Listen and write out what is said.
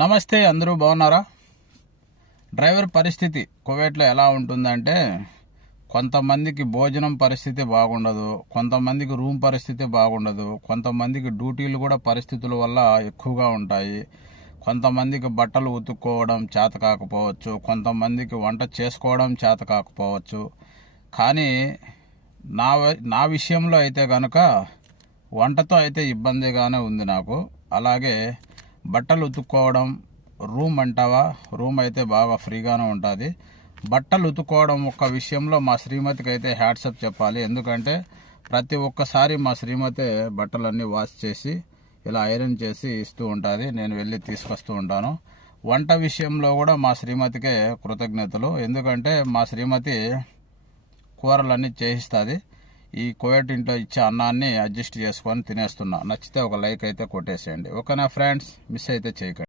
నమస్తే, అందరూ బాగున్నారా? డ్రైవర్ పరిస్థితి కువైట్లో ఎలా ఉంటుందంటే, కొంతమందికి భోజనం పరిస్థితి బాగుండదు, కొంతమందికి రూమ్ పరిస్థితి బాగుండదు, కొంతమందికి డ్యూటీలు కూడా పరిస్థితుల వల్ల ఎక్కువగా ఉంటాయి, కొంతమందికి బట్టలు ఉతుక్కోవడం చేత కాకపోవచ్చు, కొంతమందికి వంట చేసుకోవడం చేత కాకపోవచ్చు. కానీ నా విషయంలో అయితే కనుక వంటతో అయితే ఇబ్బందిగానే ఉంది నాకు. అలాగే బట్టలు ఉతుక్కోవడం, రూమ్ అంటావా, రూమ్ అయితే బాగా ఫ్రీగానే ఉంటుంది. బట్టలు ఉతుక్కోవడం ఒక్క విషయంలో మా శ్రీమతికి అయితే హ్యాట్సప్ చెప్పాలి. ఎందుకంటే ప్రతి ఒక్కసారి మా శ్రీమతి బట్టలన్నీ వాష్ చేసి ఇలా ఐరన్ చేసి ఇస్తూ ఉంటుంది, నేను వెళ్ళి తీసుకొస్తూ ఉంటాను. వంట విషయంలో కూడా మా శ్రీమతికే కృతజ్ఞతలు. ఎందుకంటే మా శ్రీమతి కూరలన్నీ చేయిస్తుంది. ఈ కువైట్ ఇంట్లో ఇచ్చే అన్నాన్ని అడ్జస్ట్ చేసుకొని తినేస్తున్నా. నచ్చితే ఒక లైక్ అయితే కొట్టేసేయండి. ఓకేనా ఫ్రెండ్స్? మిస్ అయితే చేయకండి.